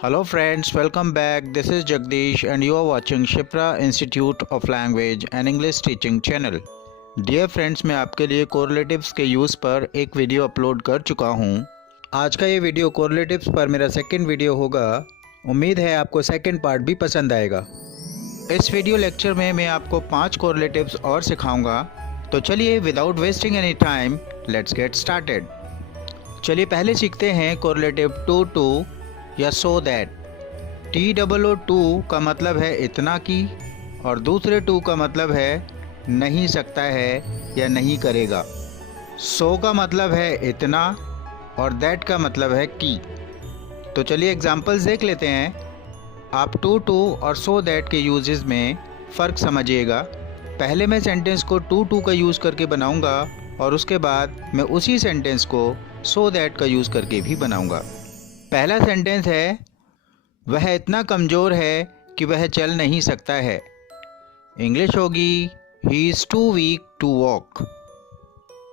Hello friends, welcome back. This is Jagdish and you are watching Shipra Institute of Language and English Teaching channel. Dear friends, मैं आपके लिए कोरिलेटिव्स के use पर एक video upload कर चुका हूँ। आज का ये वीडियो कोरिलेटिव्स पर मेरा सेकंड वीडियो होगा। उम्मीद है आपको सेकंड पार्ट भी पसंद आएगा। इस वीडियो लेक्चर में मैं आपको 5 कोरिलेटिव्स और सिखाऊंगा। तो चलिए without wasting any time let's get started. चलिए पहले सीखते हैं कोरिलेटिव टू या सो दैट। TOO का मतलब है इतना कि, और दूसरे टू का मतलब है नहीं सकता है या नहीं करेगा। सो का मतलब है इतना और दैट का मतलब है कि। तो चलिए एग्जांपल्स देख लेते हैं। आप टू और सो दैट के यूजेस में फ़र्क समझिएगा। पहले मैं सेंटेंस को टू का यूज़ करके बनाऊंगा और उसके बाद मैं उसी सेंटेंस को सो दैट का यूज़ करके भी बनाऊंगा। पहला सेंटेंस है, वह इतना कमज़ोर है कि वह चल नहीं सकता है। इंग्लिश होगी he is too weak to walk.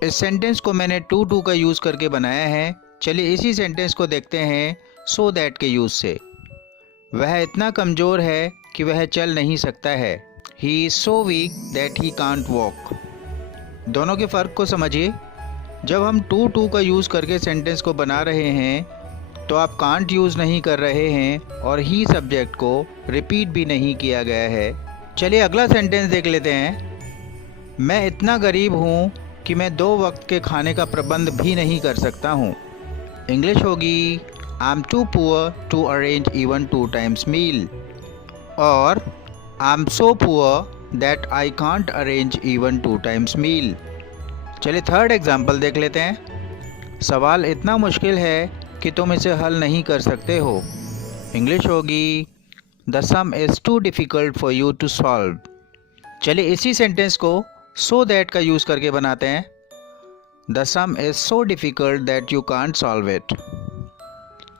इस सेंटेंस को मैंने टू का यूज़ करके बनाया है। चलिए इसी सेंटेंस को देखते हैं सो दैट के यूज़ से। वह इतना कमज़ोर है कि वह चल नहीं सकता है। He is so weak that he can't walk. दोनों के फ़र्क को समझिए। जब हम टू का यूज़ करके सेंटेंस को बना रहे हैं तो आप कांट यूज़ नहीं कर रहे हैं और ही सब्जेक्ट को रिपीट भी नहीं किया गया है। चलिए अगला सेंटेंस देख लेते हैं। मैं इतना गरीब हूँ कि मैं 2 वक्त के खाने का प्रबंध भी नहीं कर सकता हूँ। इंग्लिश होगी I am too poor to arrange even 2 times meal, और I am so poor that I can't arrange even 2 times meal. चलिए थर्ड एग्जाम्पल देख लेते हैं। सवाल इतना मुश्किल है कि तुम इसे हल नहीं कर सकते हो। इंग्लिश होगी the sum is too difficult for you to solve. चलिए इसी सेंटेंस को सो दैट का यूज़ करके बनाते हैं। The sum is so difficult that you can't solve it.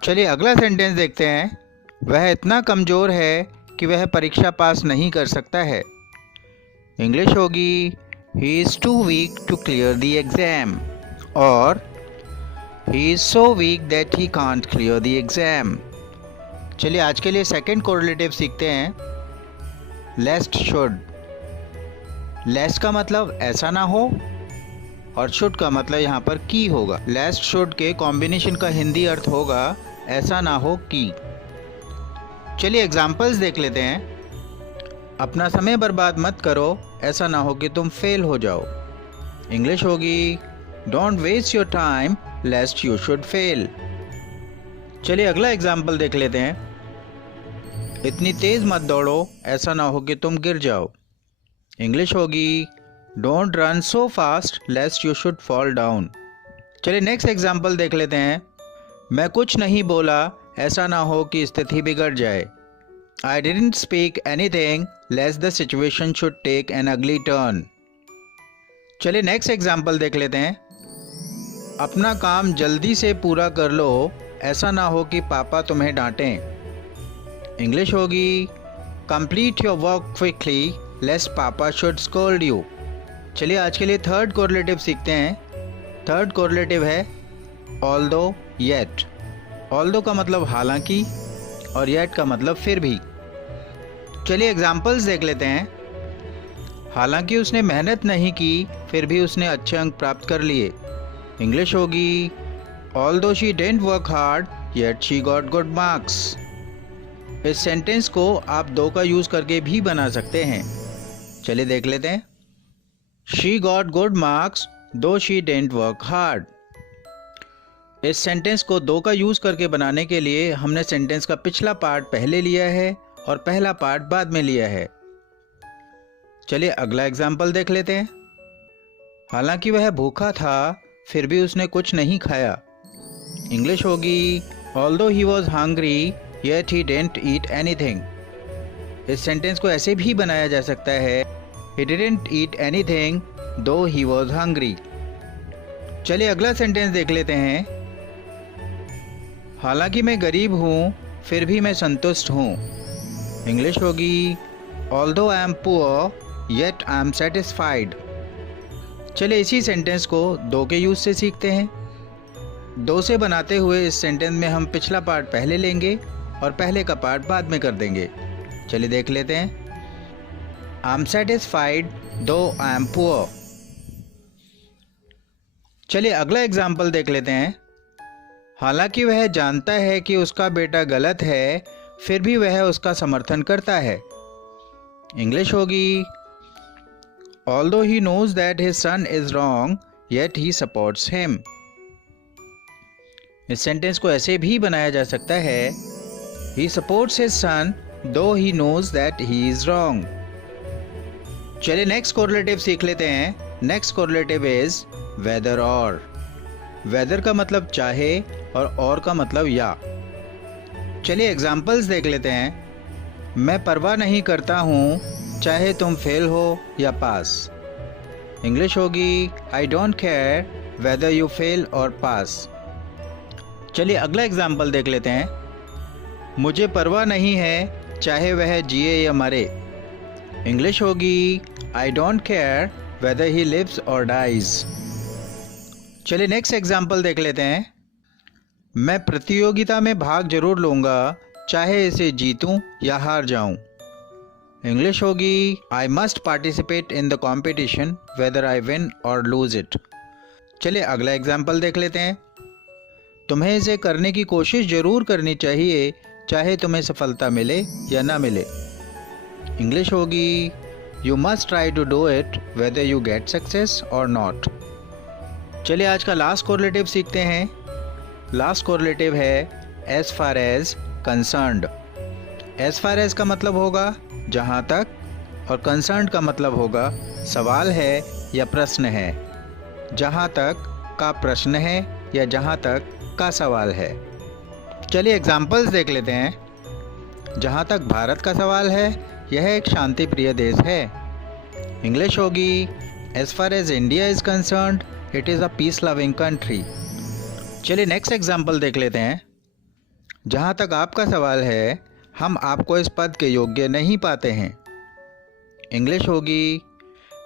चलिए अगला सेंटेंस देखते हैं। वह इतना कमज़ोर है कि वह परीक्षा पास नहीं कर सकता है। इंग्लिश होगी he is too weak to clear the exam, और He is so weak that he can't clear the exam। चलिए आज के लिए सेकंड कोरिलेटिव सीखते हैं। लेस्ट शुड। लेस्ट का मतलब ऐसा ना हो और शुड का मतलब यहाँ पर की होगा। लेस्ट शुड के कॉम्बिनेशन का हिंदी अर्थ होगा ऐसा ना हो कि। चलिए एग्जाम्पल्स देख लेते हैं। अपना समय बर्बाद मत करो, ऐसा ना हो कि तुम फेल हो जाओ। इंग्लिश होगी don't waste your time lest you should fail. चलिए अगला एग्जाम्पल देख लेते हैं। इतनी तेज मत दौड़ो, ऐसा ना हो कि तुम गिर जाओ। इंग्लिश होगी don't run so fast लेस्ट you should fall down. चलिए नेक्स्ट एग्जाम्पल देख लेते हैं। मैं कुछ नहीं बोला, ऐसा ना हो कि स्थिति बिगड़ जाए। I didn't speak anything lest the situation should take an ugly turn. चलिए नेक्स्ट एग्जाम्पल देख लेते हैं। अपना काम जल्दी से पूरा कर लो, ऐसा ना हो कि पापा तुम्हें डांटें। इंग्लिश होगी कंप्लीट योर वर्क क्विकली लेस्ट पापा शुड स्कोल्ड यू। चलिए आज के लिए थर्ड कोरिलेटिव सीखते हैं। थर्ड कोरिलेटिव है ऑल्दो येट। ऑल्दो का मतलब हालांकि और येट का मतलब फिर भी। चलिए एग्जाम्पल्स देख लेते हैं। हालांकि उसने मेहनत नहीं की, फिर भी उसने अच्छे अंक प्राप्त कर लिए। इंग्लिश होगी although she didn't work hard yet she got good marks. इस सेंटेंस को आप 2 का यूज़ करके भी बना सकते हैं। चलिए देख लेते हैं। शी गॉट गुड मार्क्स दो शी डिडंट वर्क हार्ड। इस सेंटेंस को 2 का यूज़ करके बनाने के लिए हमने सेंटेंस का पिछला पार्ट पहले लिया है और पहला पार्ट बाद में लिया है। चलिए अगला एग्जाम्पल देख लेते हैं। हालांकि वह भूखा था, फिर भी उसने कुछ नहीं खाया। इंग्लिश होगी although he was hungry yet he didn't eat anything. इस सेंटेंस को ऐसे भी बनाया जा सकता है ही डिडंट ईट एनीथिंग दो ही वॉज हंग्री। चलिए अगला सेंटेंस देख लेते हैं। हालांकि मैं गरीब हूँ, फिर भी मैं संतुष्ट हूँ। इंग्लिश होगी although I am poor yet I am satisfied. चलिए इसी सेंटेंस को 2 के यूज़ से सीखते हैं। 2 से बनाते हुए इस सेंटेंस में हम पिछला पार्ट पहले लेंगे और पहले का पार्ट बाद में कर देंगे। चलिए देख लेते हैं। आई एम सेटिस्फाइड दो आई एम पुअर। चलिए अगला एग्जाम्पल देख लेते हैं। हालांकि वह जानता है कि उसका बेटा गलत है, फिर भी वह उसका समर्थन करता है। इंग्लिश होगी Although he knows that his son is wrong, yet he supports him. इस सेंटेंस को ऐसे भी बनाया जा सकता है He supports his son though he knows that he is wrong. चलिए नेक्स्ट कोरिलेटिव सीख लेते हैं। Next correlative is whether or. Whether का मतलब चाहे और का मतलब या। चलिए एग्जाम्पल्स देख लेते हैं। मैं परवाह नहीं करता हूँ चाहे तुम फेल हो या पास। इंग्लिश होगी I don't care whether you fail और पास। चलिए अगला एग्जाम्पल देख लेते हैं। मुझे परवाह नहीं है चाहे वह जिए या मरे। इंग्लिश होगी I don't care whether he lives or dies. चलिए नेक्स्ट एग्जाम्पल देख लेते हैं। मैं प्रतियोगिता में भाग जरूर लूँगा चाहे इसे जीतूं या हार जाऊं। इंग्लिश होगी I must participate in the competition whether I win और लूज इट। चलिए अगला एग्जाम्पल देख लेते हैं। तुम्हें इसे करने की कोशिश जरूर करनी चाहिए चाहे तुम्हें सफलता मिले या ना मिले। इंग्लिश होगी you must try to do it whether you get success or not. चलिए आज का लास्ट कोरिलेटिव सीखते हैं। लास्ट कोरिलेटिव है as far as concerned. As far as का मतलब होगा जहाँ तक, और कंसर्न्ड का मतलब होगा सवाल है या प्रश्न है। जहाँ तक का प्रश्न है या जहाँ तक का सवाल है। चलिए एग्जाम्पल्स देख लेते हैं। जहाँ तक भारत का सवाल है यह एक शांति प्रिय देश है। इंग्लिश होगी as far as India is concerned it is a peace loving country. चलिए नेक्स्ट एग्जाम्पल देख लेते हैं। जहाँ तक आपका सवाल है हम आपको इस पद के योग्य नहीं पाते हैं। इंग्लिश होगी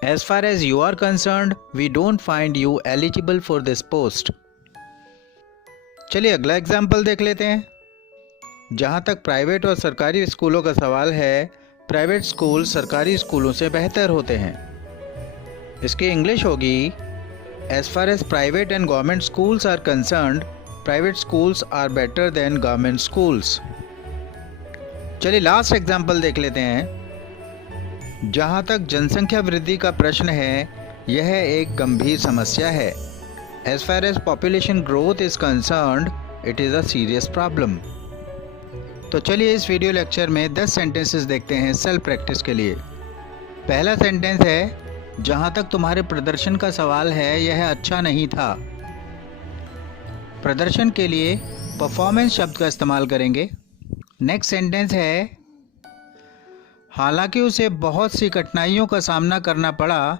as far as you are concerned we don't find you eligible for this post. चलिए अगला एग्जाम्पल देख लेते हैं। जहाँ तक प्राइवेट और सरकारी स्कूलों का सवाल है प्राइवेट स्कूल सरकारी स्कूलों से बेहतर होते हैं। इसकी इंग्लिश होगी as far as private and government schools are concerned private schools are better than government schools. चलिए लास्ट एग्जाम्पल देख लेते हैं। जहाँ तक जनसंख्या वृद्धि का प्रश्न है यह एक गंभीर समस्या है। As far as population growth is concerned it is a serious problem. तो चलिए इस वीडियो लेक्चर में 10 सेंटेंसेस देखते हैं सेल्फ प्रैक्टिस के लिए। पहला सेंटेंस है जहाँ तक तुम्हारे प्रदर्शन का सवाल है यह अच्छा नहीं था। प्रदर्शन के लिए परफॉर्मेंस शब्द का इस्तेमाल करेंगे। नेक्स्ट सेंटेंस है हालांकि उसे बहुत सी कठिनाइयों का सामना करना पड़ा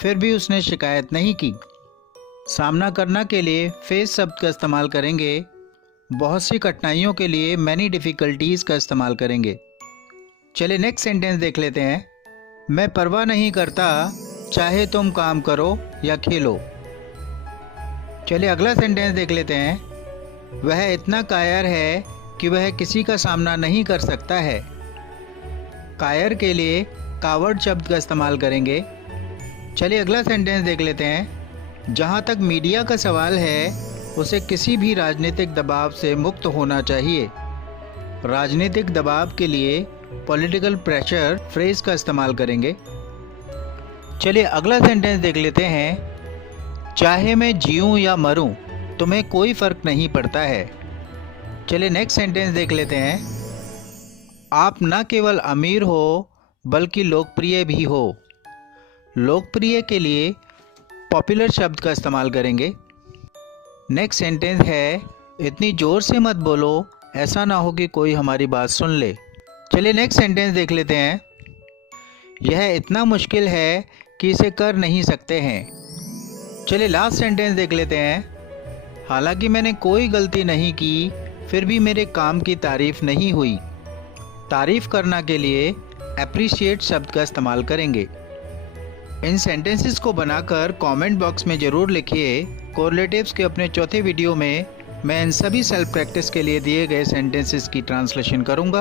फिर भी उसने शिकायत नहीं की। सामना करना के लिए फेस शब्द का इस्तेमाल करेंगे। बहुत सी कठिनाइयों के लिए मैनी डिफ़िकल्टीज़ का इस्तेमाल करेंगे। चलिए नेक्स्ट सेंटेंस देख लेते हैं। मैं परवाह नहीं करता चाहे तुम काम करो या खेलो। चलिए अगला सेंटेंस देख लेते हैं। वह इतना कायर है कि वह किसी का सामना नहीं कर सकता है। कायर के लिए कावर्ड शब्द का इस्तेमाल करेंगे। चलिए अगला सेंटेंस देख लेते हैं। जहाँ तक मीडिया का सवाल है उसे किसी भी राजनीतिक दबाव से मुक्त होना चाहिए। राजनीतिक दबाव के लिए पॉलिटिकल प्रेशर फ्रेज का इस्तेमाल करेंगे। चलिए अगला सेंटेंस देख लेते हैं। चाहे मैं जीऊँ या मरूँ तुम्हें कोई फ़र्क नहीं पड़ता है। चलिए नेक्स्ट सेंटेंस देख लेते हैं। आप न केवल अमीर हो बल्कि लोकप्रिय भी हो। लोकप्रिय के लिए पॉपुलर शब्द का इस्तेमाल करेंगे। नेक्स्ट सेंटेंस है इतनी ज़ोर से मत बोलो ऐसा ना हो कि कोई हमारी बात सुन ले। चलिए नेक्स्ट सेंटेंस देख लेते हैं। यह इतना मुश्किल है कि इसे कर नहीं सकते हैं। चलिए लास्ट सेंटेंस देख लेते हैं। हालांकि मैंने कोई गलती नहीं की फिर भी मेरे काम की तारीफ नहीं हुई। तारीफ करना के लिए अप्रिशिएट शब्द का इस्तेमाल करेंगे। इन सेंटेंसेस को बनाकर कमेंट बॉक्स में ज़रूर लिखिए। कोरिलेटिव्स के अपने चौथे वीडियो में मैं इन सभी सेल्फ प्रैक्टिस के लिए दिए गए सेंटेंसेस की ट्रांसलेशन करूंगा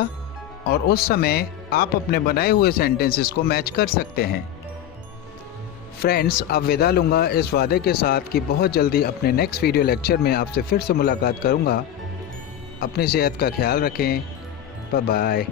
और उस समय आप अपने बनाए हुए सेंटेंसेस को मैच कर सकते हैं। फ्रेंड्स, अब विदा लूँगा इस वादे के साथ कि बहुत जल्दी अपने नेक्स्ट वीडियो लेक्चर में आपसे फिर से मुलाकात करूँगा। अपनी सेहत का ख्याल रखें। Bye bye.